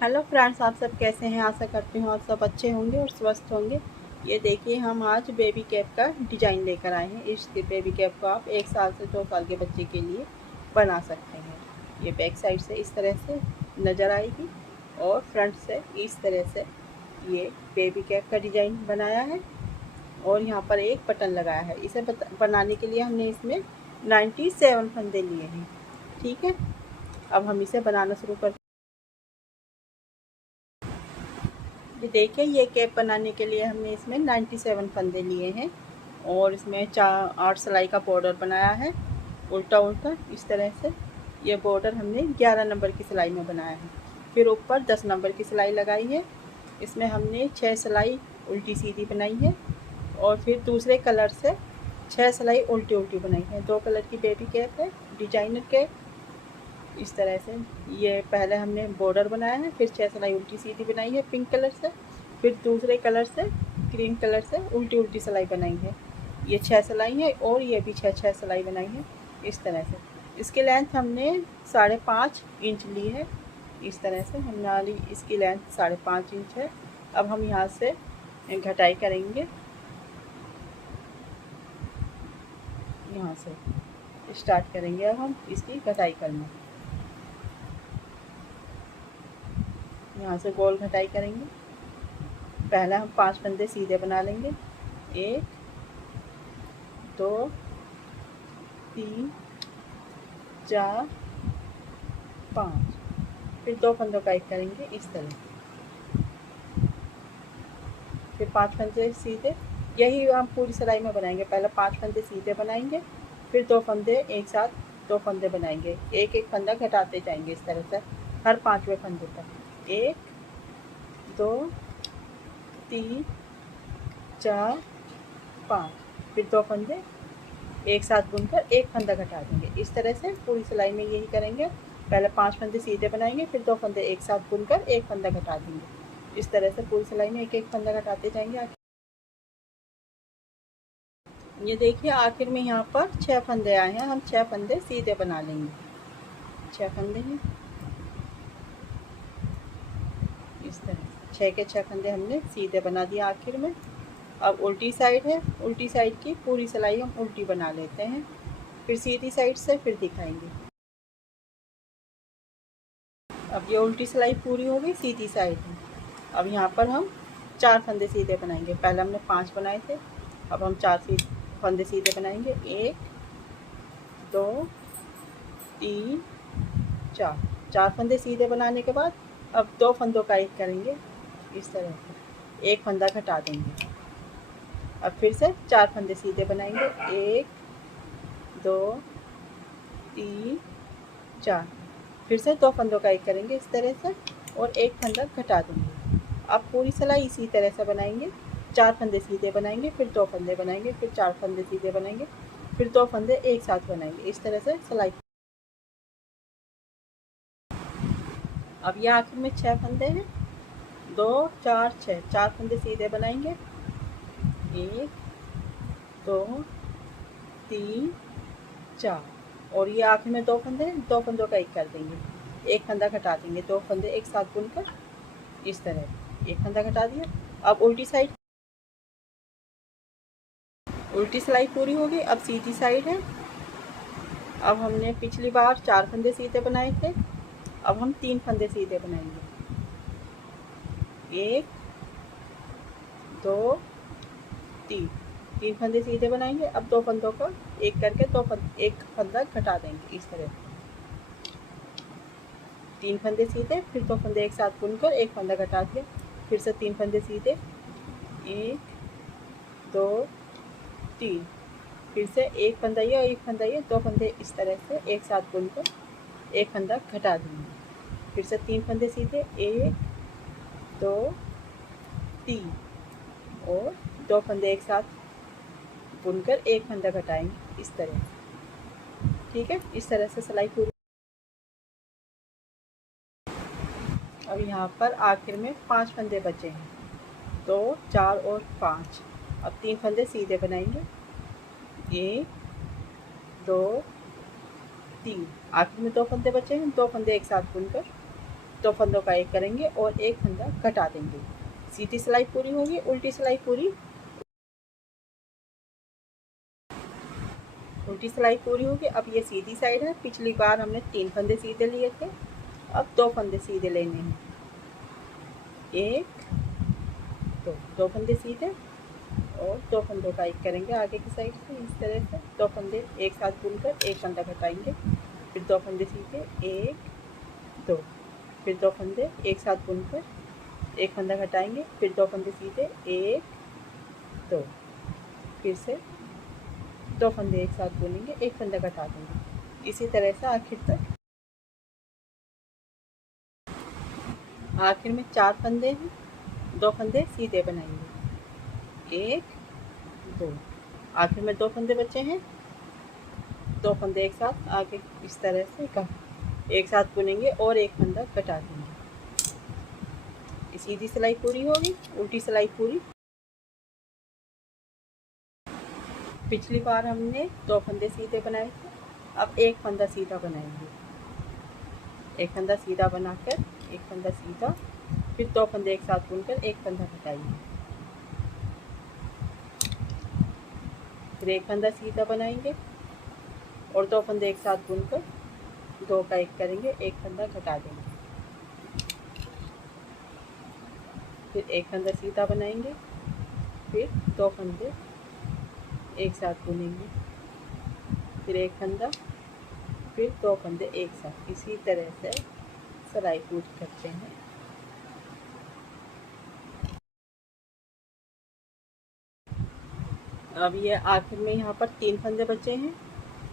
Hello friends, आप सब कैसे हैं। आशा करती हूँ आप सब अच्छे होंगे और स्वस्थ होंगे। ये देखिए, हम आज बेबी कैप का डिज़ाइन लेकर आए हैं। इस बेबी कैप को आप 1 साल से 2 साल के बच्चे के लिए बना सकते हैं। ये बैक साइड से इस तरह से नज़र आएगी और फ्रंट से इस तरह से ये बेबी कैप का डिज़ाइन बनाया है। और यहाँ पर एक बटन लगाया है। इसे बनाने के लिए हमने इसमें 97 फंदे लिए हैं। ठीक है, अब हम इसे बनाना शुरू करते हैं। ये देखिए, ये कैप बनाने के लिए हमने इसमें 97 फंदे लिए हैं और इसमें 8 सिलाई का बॉर्डर बनाया है, उल्टा उल्टा इस तरह से। ये बॉर्डर हमने 11 नंबर की सिलाई में बनाया है। फिर ऊपर 10 नंबर की सिलाई लगाई है। इसमें हमने 6 सिलाई उल्टी सीधी बनाई है और फिर दूसरे कलर से 6 सिलाई उल्टी उल्टी बनाई है। 2 कलर की बेबी कैप है, डिजाइनर कैप इस तरह से। ये पहले हमने बॉर्डर बनाया है, फिर 6 सिलाई उल्टी सीधी बनाई है पिंक कलर से, फिर दूसरे कलर से ग्रीन कलर से उल्टी उल्टी सिलाई बनाई है। ये 6 सिलाई है और ये भी 6 सिलाई बनाई है इस तरह से। इसकी लेंथ हमने 5.5 इंच ली है। इस तरह से हमारी इसकी लेंथ 5.5 इंच है। अब हम यहाँ से घटाई करेंगे, यहाँ से स्टार्ट करेंगे। अब हम इसकी घटाई करना, यहाँ से गोल घटाई करेंगे। पहला हम 5 फंदे सीधे बना लेंगे। 1 2 3 4 5। फिर 2 फंदों का एक करेंगे इस तरह। फिर 5 फंदे सीधे, यही हम पूरी सिलाई में बनाएंगे। पहले 5 फंदे सीधे बनाएंगे, फिर 2 फंदे एक साथ 2 फंदे बनाएंगे। एक एक फंदा घटाते जाएंगे इस तरह से हर 5वें फंदे तक। 1 2 3 4 5। फिर 2 फंदे एक साथ बुनकर एक फंदा घटा देंगे। इस तरह से पूरी सिलाई में यही करेंगे। पहले 5 फंदे सीधे बनाएंगे, फिर 2 फंदे एक साथ बुनकर एक फंदा घटा देंगे। इस तरह से पूरी सिलाई में एक एक फंदा घटाते जाएंगे। ये देखिए, आखिर में यहाँ पर 6 फंदे आए हैं। हम 6 फंदे सीधे बना लेंगे। 6 फंदे हैं इस तरह। 6 के 6 फंदे हमने सीधे बना दिए आखिर में। अब उल्टी साइड है, उल्टी साइड की पूरी सिलाई हम उल्टी बना लेते हैं, फिर सीधी साइड से फिर दिखाएंगे। अब ये उल्टी सिलाई पूरी हो गई, सीधी साइड है। अब यहाँ पर हम 4 फंदे सीधे बनाएंगे। पहले हमने 5 बनाए थे, अब हम 4 फंदे सीधे बनाएंगे। 1 2 3 4। 4 फंदे सीधे बनाने के बाद अब 2 फंदों का एक करेंगे इस तरह से, एक फंदा घटा देंगे। अब फिर से 4 फंदे सीधे बनाएंगे। 1 2 3 4। फिर से 2 फंदों का एक करेंगे इस तरह से और एक फंदा घटा देंगे। अब पूरी सिलाई इसी तरह से बनाएंगे। 4 फंदे सीधे बनाएंगे, फिर 2 फंदे बनाएंगे, फिर 4 फंदे सीधे बनाएंगे, फिर 2 फंदे एक साथ बनाएंगे। इस तरह से सिलाई। अब ये आखिर में 6 फंदे हैं। 2 4 6। 4 फंदे सीधे बनाएंगे। 1 2 3 4। और ये आखिर में 2 फंदे हैं। 2 फंदों का एक कर देंगे, एक फंदा घटा देंगे। 2 फंदे एक साथ बुनकर इस तरह एक फंदा घटा दिया। अब उल्टी साइड, उल्टी सिलाई पूरी हो गई। अब सीधी साइड है। अब हमने पिछली बार 4 फंदे सीधे बनाए थे, अब हम 3 फंदे सीधे बनाएंगे। 1 2 3। 3 फंदे सीधे बनाएंगे। अब 2 फंदों को एक करके एक फंदा घटा देंगे इस तरह। 3 फंदे सीधे, फिर 2 फंदे एक साथ बुनकर एक फंदा घटा दिया। फिर से 3 फंदे सीधे। 1 2 3। फिर से एक फंदा ये और एक फंदा ये, 2 फंदे इस तरह से एक साथ बुनकर एक फंदा घटा देंगे। फिर से 3 फंदे सीधे। 1 2 3 और 2 फंदे एक साथ बुनकर एक फंदा घटाएंगे इस तरह। ठीक है, इस तरह से सिलाई पूरी। अब यहाँ पर आखिर में 5 फंदे बचे हैं। 2 4 और 5। अब 3 फंदे सीधे बनाएंगे। 1 2 3। आखिर में 2 फंदे बचे हैं। 2 फंदे एक साथ बुनकर दो फंदों का एक करेंगे और एक फंदा घटा देंगे। सीधी सिलाई पूरी होगी, उल्टी सिलाई पूरी, उल्टी सिलाई पूरी होगी। अब ये सीधी साइड है, पिछली बार हमने 3 फंदे सीधे लिए थे, अब 2 फंदे सीधे लेने हैं। 1 2 फंदे सीधे और 2 फंदों का एक करेंगे आगे की साइड से, इस तरह से 2 फंदे एक साथ बुनकर एक फंदा घटाएंगे, फिर 2 फंदे सीधे 1 2, फिर 2 फंदे एक साथ बुनकर एक फंदा घटाएंगे, फिर 2 फंदे सीधे 1 2, फिर से 2 फंदे एक साथ बुनेंगे, एक फंदा घटा देंगे, इसी तरह से आखिर तक। आखिर में 4 फंदे हैं, 2 फंदे सीधे बनाएंगे, 1 2, आखिर में 2 फंदे बचे हैं, 2 फंदे एक साथ आगे इस तरह से एक साथ बुनेंगे और एक फंदा घटा देंगे। सीधी सिलाई पूरी होगी, उल्टी सिलाई पूरी। पिछली बार हमने 2 फंदे सीधे बनाए थे, अब एक फंदा सीधा बनाएंगे, एक फंदा सीधा बनाकर एक फंदा सीधा, फिर 2 फंदे एक साथ बुनकर एक फंदा घटाएंगे, फिर एक फंदा सीधा बनाएंगे और 2 फंदे एक साथ बुनकर 2 का एक करेंगे, एक फंदा घटा देंगे, फिर एक फंदा सीधा बनाएंगे, फिर 2 फंदे एक साथ बुनेंगे, फिर एक फंदा, फिर 2 फंदे एक साथ, इसी तरह से सिलाई पूरी करते हैं। अब ये आखिर में यहाँ पर 3 फंदे बचे हैं,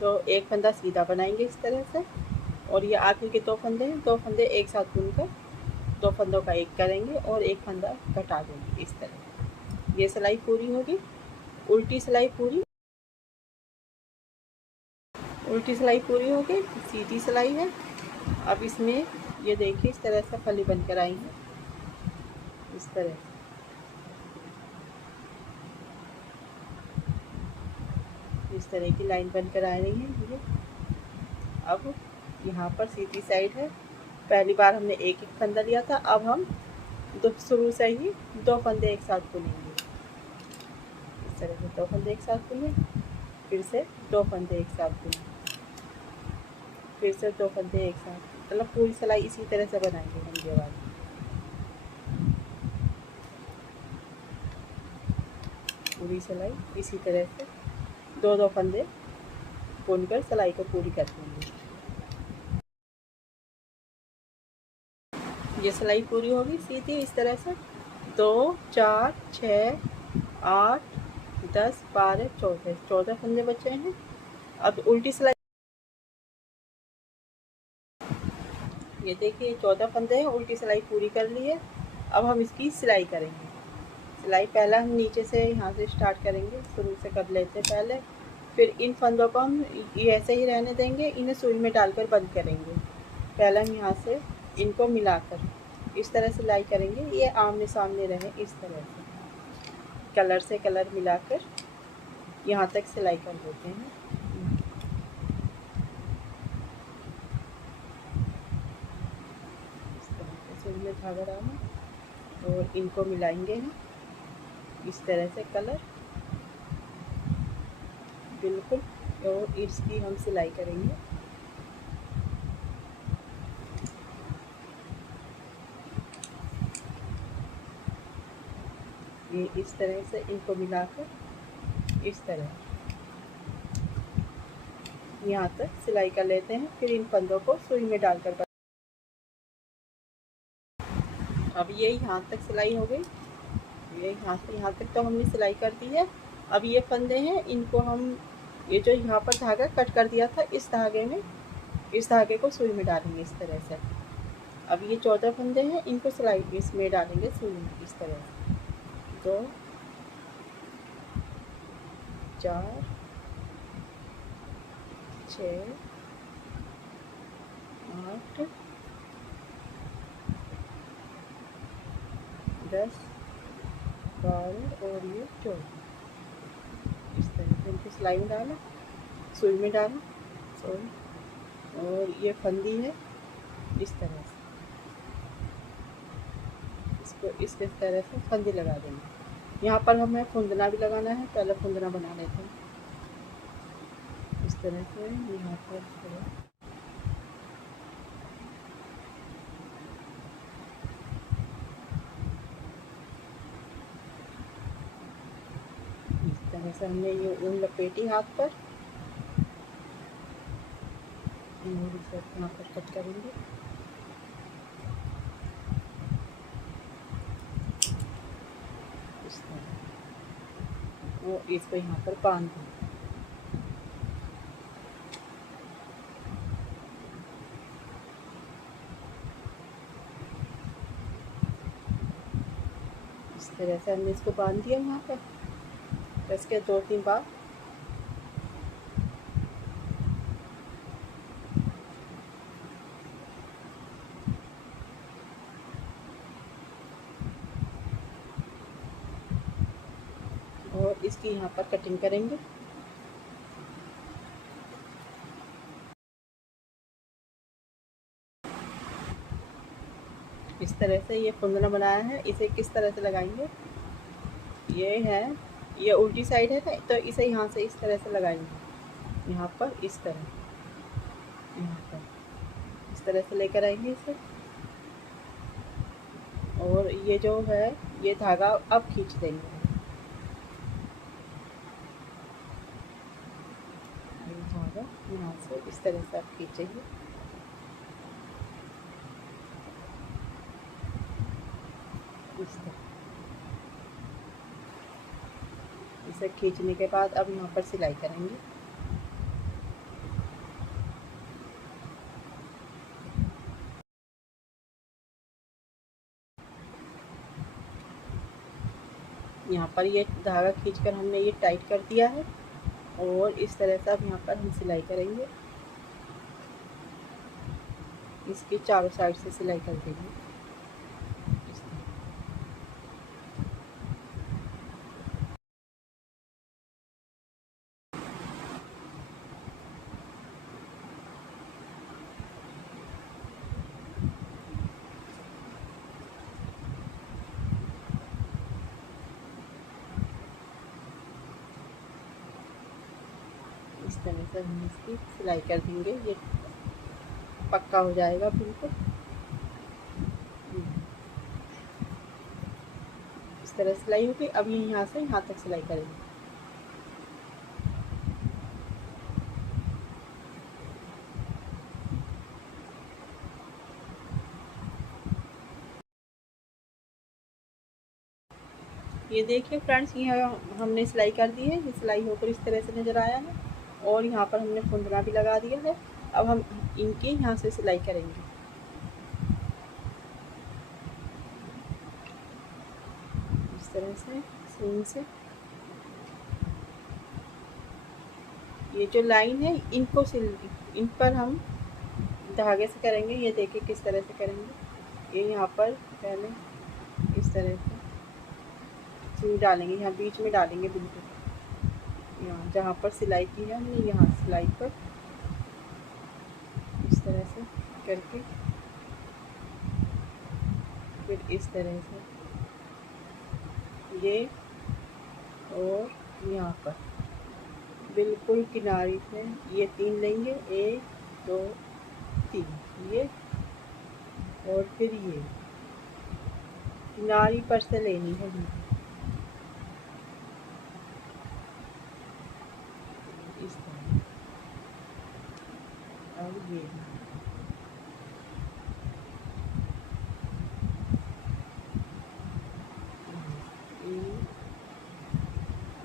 तो एक फंदा सीधा बनाएंगे इस तरह से, और ये आखिर के 2 फंदे हैं, 2 फंदे एक साथ बुनकर 2 फंदों का एक करेंगे और एक फंदा घटा देंगे, इस तरह ये सिलाई पूरी होगी। उल्टी सिलाई पूरी, उल्टी सिलाई पूरी हो गई, सीधी सिलाई है। अब इसमें ये देखिए इस तरह से फली बनकर आई है, इस तरह इस तरह की लाइन बनकर आ रही है ये। अब यहाँ पर सीधी साइड है, पहली बार हमने एक एक फंदा लिया था, अब हम शुरू से ही 2 फंदे एक साथ बुनेंगे, इस तरह से 2 फंदे एक साथ बुने, फिर से 2 फंदे एक साथ बुने, फिर से 2 फंदे एक साथ, मतलब पूरी सिलाई इसी तरह से बनाएंगे हम ये वाली। पूरी सिलाई इसी तरह से 2 फंदे बुनकर सिलाई को पूरी कर देंगे। ये सिलाई पूरी होगी सीधी इस तरह से, 2 4 6 8 10 12 14 फंदे बचे हैं। अब उल्टी सिलाई, ये देखिए 14 फंदे हैं, उल्टी सिलाई पूरी कर ली है। अब हम इसकी सिलाई करेंगे। सिलाई पहला हम नीचे से यहाँ से स्टार्ट करेंगे, शुरू से कर लेते हैं पहले, फिर इन फंदों को हम ऐसे ही रहने देंगे, इन्हें सुई में डालकर बंद करेंगे। पहले हम यहाँ से इनको मिलाकर इस तरह सिलाई करेंगे, ये आमने सामने रहे, इस तरह से कलर से कलर मिलाकर यहाँ तक सिलाई कर देते हैं। इस तरह से सुई में धागा डालना और इनको मिलाएंगे हम इस तरह से कलर बिल्कुल, और इसकी हम सिलाई करेंगे। ये इस तरह से इनको मिलाकर इस तरह यहाँ तक सिलाई कर लेते हैं, फिर इन फंदों को सुई में डालकर। अब ये यहाँ तक सिलाई हो गई, ये यहाँ से यहाँ तक तो हमने सिलाई कर दी है। अब ये फंदे हैं, इनको हम ये जो यहाँ पर धागा कट कर दिया था, इस धागे में, इस धागे को सुई में डालेंगे इस तरह से। अब ये 14 फंदे हैं, इनको सिलाई इसमें डालेंगे सुई में इस तरह से। 2 4 6 8 10 12 और ये 14, इस तरह से इनको सिलाई में डाला, सुई में डाला, और ये फंदी है इस तरह से। तो इस तरह से फंदे लगा देंगे। यहाँ पर हमें फुंदना भी लगाना है, पहले फुंदना बना लेते हैं। इस तरह से यहाँ पर इस तरह से हमने ये ऊन लपेटी हाथ पर, और इसे यहाँ पर कट करेंगे। इस तरह, और इसको यहाँ पर बांध देंगे। इस तरह से हमने इसको बांध दिया यहाँ पर। तो इसके 2-3 बार और इसकी यहाँ पर कटिंग करेंगे। इस तरह से ये फुंदना बनाया है, इसे किस तरह से लगाएंगे, ये है, ये उल्टी साइड है तो इसे यहाँ से इस तरह से लगाएंगे। यहाँ पर इस तरह, यहाँ पर इस तरह से लेकर आएंगे इसे। और ये जो है ये धागा अब खींच देंगे। ये धागा यहाँ से इस तरह से आप खींचेंगे। इस तरह इसे खींचने के बाद अब यहाँ पर सिलाई करेंगे। यहाँ पर ये धागा खींचकर हमने ये टाइट कर दिया है, और इस तरह से अब यहाँ पर हम सिलाई करेंगे। इसकी चारों साइड से सिलाई कर देंगे। इस तरह से हम इसकी सिलाई कर देंगे, ये पक्का हो जाएगा बिल्कुल। इस तरह सिलाई होगी। अब ये यहाँ से यहाँ तक सिलाई करेंगे। ये देखिए फ्रेंड्स, ये हमने सिलाई कर दी है। ये सिलाई होकर इस तरह से नज़र आया है, और यहाँ पर हमने फुंदना भी लगा दिया है। अब हम इनकी यहाँ से सिलाई करेंगे। इस तरह से सुई से ये जो लाइन है इनको इन पर हम धागे से करेंगे। ये देखिए किस तरह से करेंगे। ये यहाँ पर पहले इस तरह से सुई डालेंगे, यहाँ बीच में डालेंगे बिल्कुल, यहाँ जहाँ पर सिलाई की है हमने, यहाँ सिलाई पर इस तरह से करके, फिर इस तरह से ये, और यहाँ पर बिल्कुल किनारी से ये 3 लेंगे, 1 2 3, ये, और फिर ये किनारी पर से लेनी है इस तरह। अब ये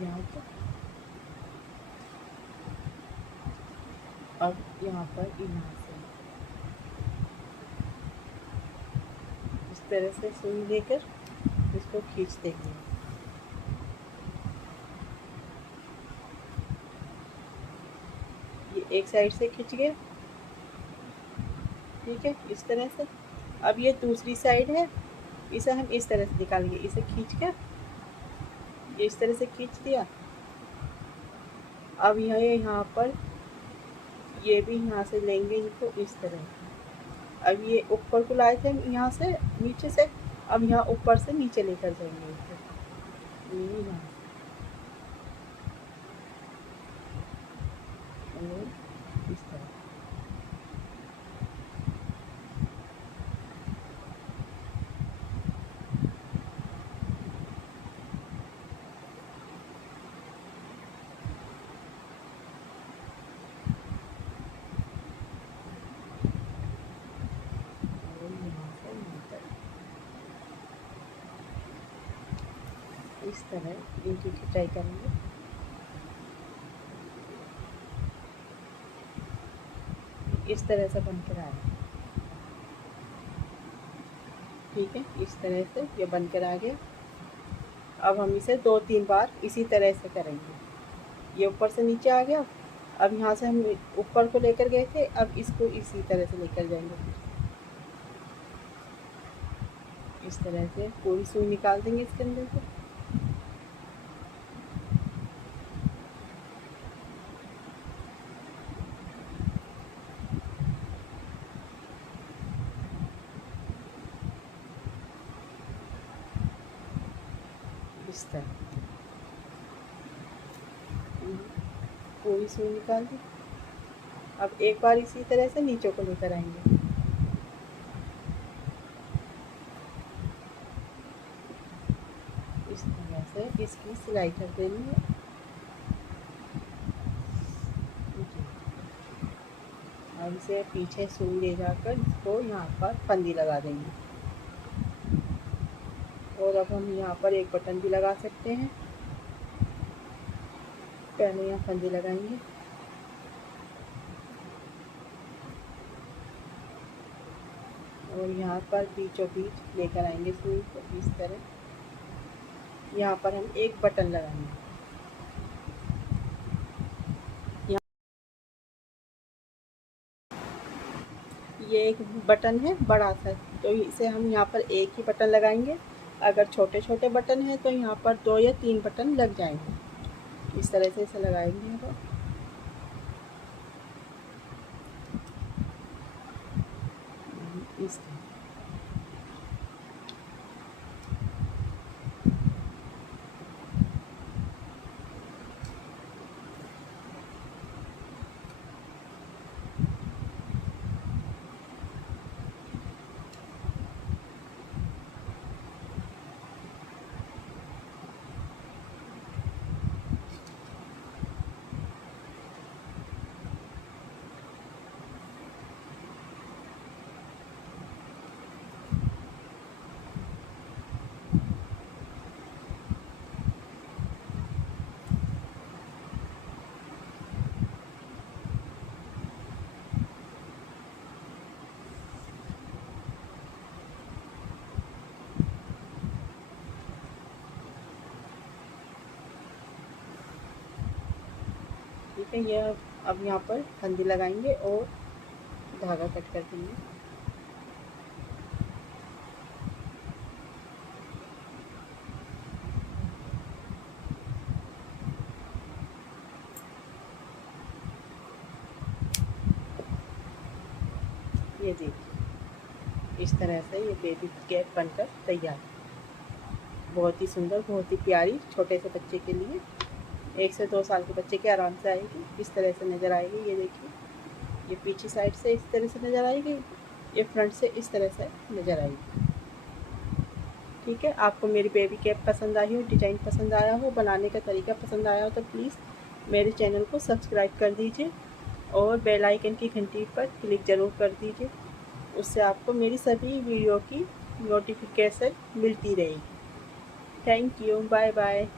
यहाँ पर, अब यहाँ पर यहाँ से इस तरह से सुई लेकर इसको खींच देंगे। ये एक साइड से खींच गया, ठीक है, इस तरह से। अब ये दूसरी साइड है, इसे हम इस तरह से निकालेंगे। इसे खींच कर ये इस तरह से खींच दिया। अब यहाँ पर ये भी यहाँ से लेंगे इनको इस तरह। अब ये ऊपर को लाए थे हम यहाँ से नीचे से, अब यहाँ ऊपर से नीचे लेकर जाएंगे इसे, ये यहाँ और इस तरह। और यहाँ से यहाँ तक इस तरह इनकी खिंचाई करेंगे। इस तरह से बन कर आया, ठीक है, इस तरह से ये बन कर आ गया। अब हम इसे 2-3 बार इसी तरह से करेंगे। ये ऊपर से नीचे आ गया। अब यहाँ से हम ऊपर को लेकर गए थे, अब इसको इसी तरह से लेकर जाएंगे। इस तरह से पूरी सुई निकाल देंगे इसके अंदर से। इस तरह पूरी सुई निकाल दी। अब एक बार इसी तरह से नीचे को लेकर आएंगे। इस तरह से इसकी सिलाई कर देनी है। अब इसे पीछे सुई ले जाकर इसको यहाँ पर फंदी लगा देंगे। और अब हम यहाँ पर एक बटन भी लगा सकते हैं। पहले यहाँ फंदी लगाएंगे और यहाँ पर बीचों बीच लेकर आएंगे सुई को इस तरह। यहाँ पर हम एक बटन लगाएंगे। ये एक बटन है बड़ा सा, तो इसे हम यहाँ पर एक ही बटन लगाएंगे। अगर छोटे छोटे बटन हैं तो यहाँ पर 2 या 3 बटन लग जाएंगे। इस तरह से इसे लगाएंगे हम। इस ठीक है, ये अब यहाँ पर फंदी लगाएंगे और धागा कट कर देंगे। ये देखिए, इस तरह से ये बेबी कैप बनकर तैयार। बहुत ही सुंदर, बहुत ही प्यारी, छोटे से बच्चे के लिए, 1 से 2 साल के बच्चे के आराम से आएगी। इस तरह से नज़र आएगी। ये देखिए, ये पीछे साइड से इस तरह से नज़र आएगी, ये फ्रंट से इस तरह से नज़र आएगी। ठीक है, आपको मेरी बेबी कैप पसंद आई हो, डिज़ाइन पसंद आया हो, बनाने का तरीका पसंद आया हो तो प्लीज़ मेरे चैनल को सब्सक्राइब कर दीजिए और बेल आइकन की घंटी पर क्लिक ज़रूर कर दीजिए। उससे आपको मेरी सभी वीडियो की नोटिफिकेशन मिलती रहेगी। Thank you, bye bye.